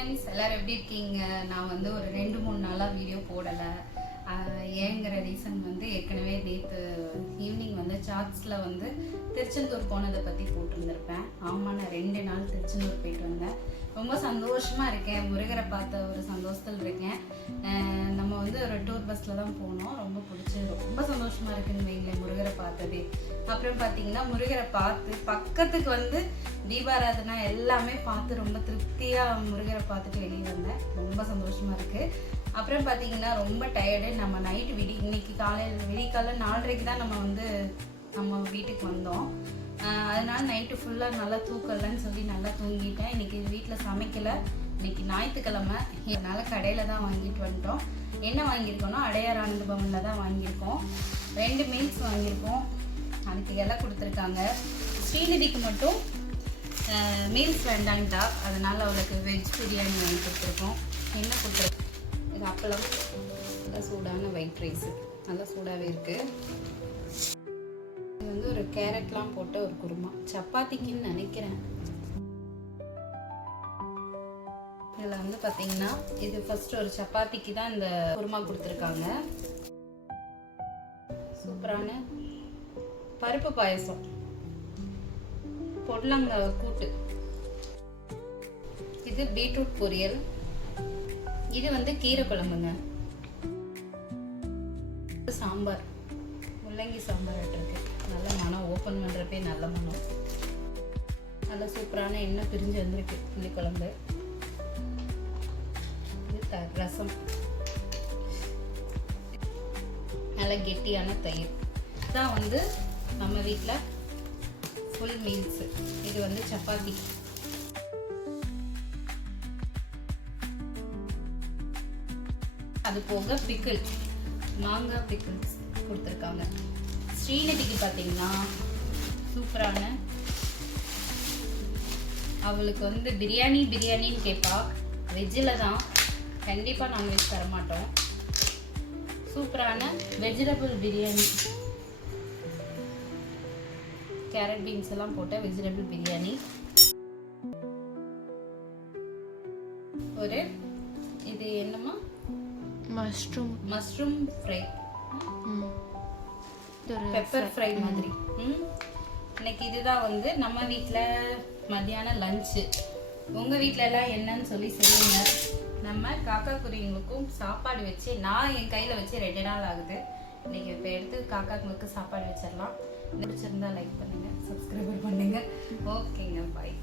Friends எல்லோரும் எப்படி இருக்கீங்க? நான் வந்து ஒரு ரெண்டு மூணு நாளாக வீடியோ போடலை. ஏங்கிற ரீசன் வந்து ஏற்கனவே நேற்று ஈவினிங் வந்து சார்ட்ஸில் வந்து திருச்செந்தூர் போனதை பற்றி போட்டிருந்திருப்பேன். ஆமாம் நான் ரெண்டு நாள் திருச்செந்தூர் போயிட்டு வந்தேன். ரொம்ப சந்தோஷமாக இருக்கேன். முருகரை பார்த்த ஒரு சந்தோஷத்தில் இருக்கேன். ஒரு டூர் பஸ்ஸில் தான் போனோம். ரொம்ப பிடிச்சி ரொம்ப சந்தோஷமாக இருக்குன்னு வைங்களேன் முருகரை பார்த்ததே. அப்புறம் பார்த்தீங்கன்னா முருகரை பார்த்து பக்கத்துக்கு வந்து தீபாராதனா எல்லாமே பார்த்து ரொம்ப திருப்தியாக முருகரை பார்த்துட்டு வெளியே வந்தேன். ரொம்ப சந்தோஷமாக இருக்குது அப்புறம் பார்த்தீங்கன்னா ரொம்ப டயர்டு நம்ம நைட்டு விடி இன்னைக்கு காலையில் விடிக்கால நாலரைக்கு தான் நம்ம வந்து நம்ம வீட்டுக்கு வந்தோம். அதனால் அதனால நைட்டு ஃபுல்லாக நல்லா தூக்கலன்னு சொல்லி நல்லா தூங்கிட்டேன். இன்னைக்கு வீட்டில் சமைக்கலை. இன்னைக்கு ஞாயிற்றுக்கிழமை. என்னால் கடையில் தான் வாங்கிட்டு வந்துட்டோம். என்ன வாங்கியிருக்கோம்னா அடையார் ஆனந்த பவனில் தான் வாங்கியிருக்கோம். ரெண்டு மீல்ஸ் வாங்கியிருக்கோம். அதுக்கு இலை கொடுத்துருக்காங்க. ஸ்ரீநிதிக்கு மட்டும் மீல்ஸ் வேண்டான்ட்டா. அதனால் அவளுக்கு வெஜ் பிரியாணி வாங்கி கொடுத்துருக்கோம். என்ன கொடுத்துருக்கோம்? இது அப்பளம். நல்லா சூடான ஒயிட் ரைஸ் நல்லா சூடாகவே இருக்குது இது வந்து ஒரு கேரட்லாம் போட்ட ஒரு குருமா. சப்பாத்திக்குன்னு நினைக்கிறேன். வந்து பார்த்தீங்கன்னா இது ஃபர்ஸ்ட் ஒரு சப்பாத்திக்கு தான் இந்த குருமா கொடுத்துருக்காங்க. சூப்பரான பருப்பு பாயசம். பொடலங்காய் கூட்டு. இது பீட்ரூட் பொரியல். இது வந்து கீரை குழம்புங்க. சாம்பார். முள்ளங்கி சாம்பார் இருக்கு நல்ல மனம் ஓப்பன் பண்ணுறப்பே நல்ல மனம். நல்ல சூப்பரான எண்ணெய் பிரிஞ்சு வந்திருக்கு புளி குழம்பு ரசம். நல்ல கெட்டியான தயிர். தான் வந்து நம்ம வீட்டில் ஃபுல் மீல்ஸ் இது வந்து சப்பாத்தி. அது போக பிக்கிள் மாங்காய் பிக்கிள்ஸ் கொடுத்துருக்காங்க. ஸ்ரீநிதிக்கு பார்த்தீங்கன்னா சூப்பரான அவளுக்கு வந்து பிரியாணி பிரியாணின்னு கேட்பா வெஜ்ஜில் தான் கண்டிப்பாக நான்வெஜ் தர மாட்டோம் சூப்பரான வெஜிடபிள் பிரியாணி. கேரட் பீன்ஸ் எல்லாம் போட்ட வெஜிடபிள் பிரியாணி. ஒரு இது என்னமா mushroom mushroom fry pepper fry மாதிரி. இன்னைக்கு இதுதான் வந்து நம்ம வீட்டில் மத்தியானம் லஞ்சு உங்கள் வீட்டில எல்லாம் என்னன்னு சொல்லி சொல்லுங்க. நம்ம காக்கா குருவிங்களுக்கும் சாப்பாடு வச்சு நான் என் கையில் வச்சு ரெண்டு நாள் ஆகுது. இன்னைக்கு இப்போ எடுத்து காக்காங்களுக்கு சாப்பாடு வச்சிடலாம். பிடிச்சிருந்தா லைக் பண்ணுங்க சப்ஸ்கிரைபர் பண்ணுங்க. ஓகேங்க பாய்